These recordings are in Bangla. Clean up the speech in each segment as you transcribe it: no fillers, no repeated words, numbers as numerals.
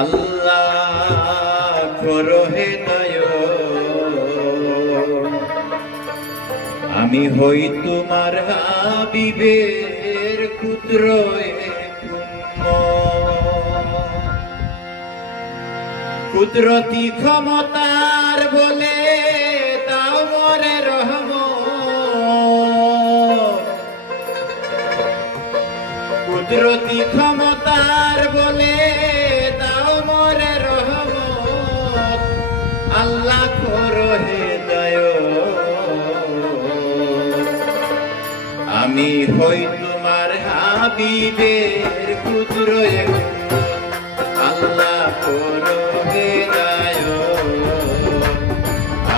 আল্লাহ করো হেদায়েত, আমি হই তোমার হাবিবের ক্ষুদ্র কুদরতি ক্ষমতার বলে দাও মোরে রহমত, কুদরতি ক্ষমতার বলে দাও মোরে রহমত, আল্লাহ করো হেদায়েত, আমি হই তোমার হাবিবের ক্ষুদ্র আল্লাহ করো হেদায়েত,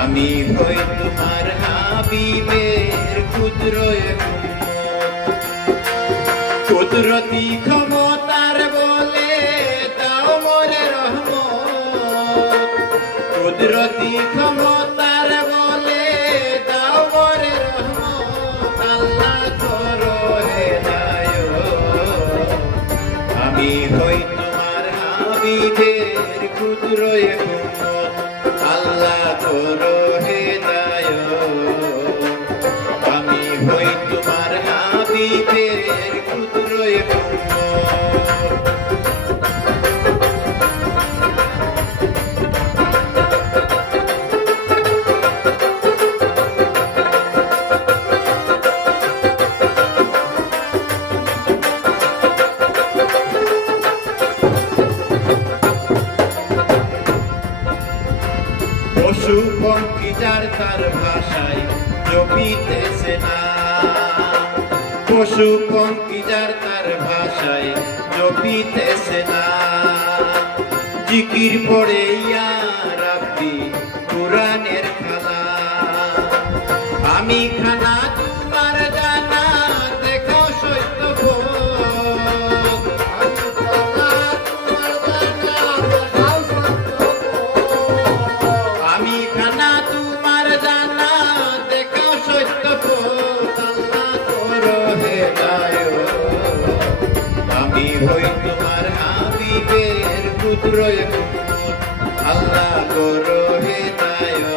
আমি হই তোমার হাবিবের ক্ষুদ্র কুদরতি ক্ষমতার বলে দাও মোরে রহমত, কুদরতি ক্ষমতার বলে দাও মোরে রহমত, আল্লাহ করো হেদায়েত, আমি হই তোমার হাবিবের ক্ষুদ্র উম্মত, আল্লাহ করো হেদায়েত, আমি হই তোমার হাবিবের ক্ষুদ্র পশু পঙ্খী যার তার ভাষায় জপিতেছে না, পশু পঙ্খী যার তার ভাষায় জপিতেছে না, জিকির পড়ে ইয়া রাব্বি কুরআনের খানা, আমি খানা তোমার জানা দেখো সত্য ভোগ, আমি খানা তোমার জানা দেখো সত্য ভোগ, আল্লাহ করো হেদায়েত, আমি হই তোমার হাবিবের ক্ষুদ্র উম্মত, আল্লাহ করো হেদায়েত,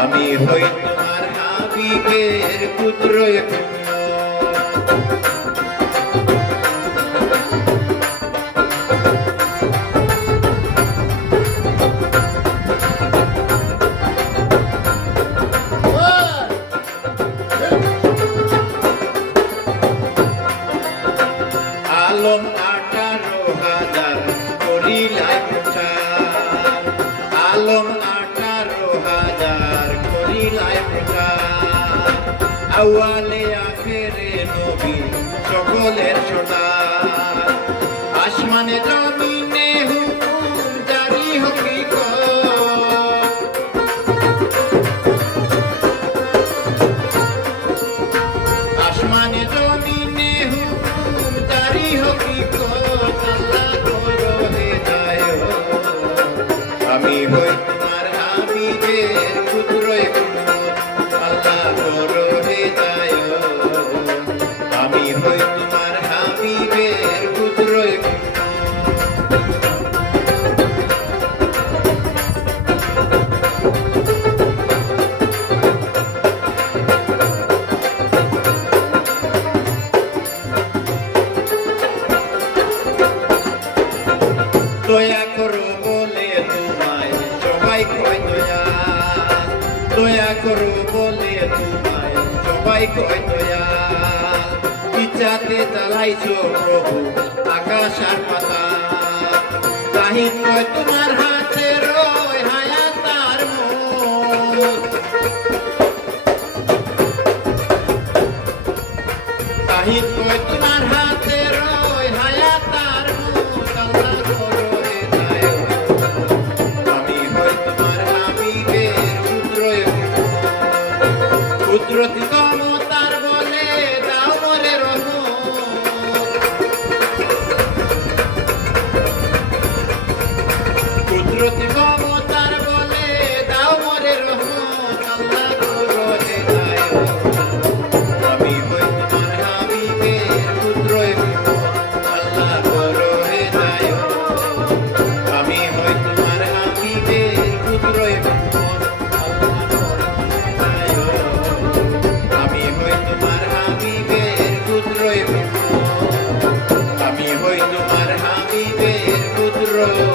আমি হই তোমার হাবিবের ক্ষুদ্র উম্মত। আলম 18,000 করিলাই প্রচার, আলম 18,000 করিলাই প্রচার, আউয়ালে আখেরে নবী সকলের সর্দার, আসমানে জমিনে হুকুম জারি হকিকত, আসমানে জমিনে হুকুম জারি হকিকত, আল্লাহ করো হেদায়েত, আমি হই তোমার হাবিবের ক্ষুদ্র উম্মত, আল্লাহ করো হেদায়েত, আমি হই তোমার হাবিবের ক্ষুদ্র উম্মত। দয়া করো বলে তোমায় সবাই কয় দয়া, দয়া করো বলে তোমায় সবাই কয় দয়া, ইচ্ছাতে চালাইছো প্রভু আকাশ আর পাতাল, তাহিদ কয় তোমার হাতে রয় হায়াত আর মৌত, তাহিদ কয় তোমার হাতে রয় হায়াত আর মৌত, আল্লাহ করো কুদরতি ক্ষমতার বলে দাও মোরে রহমত, কুদরতি ক্ষমতার বলে দাও মোরে রহমত, আল্লাহ করো হেদায়েত, আমি হই তোমার হাবিবের রোজ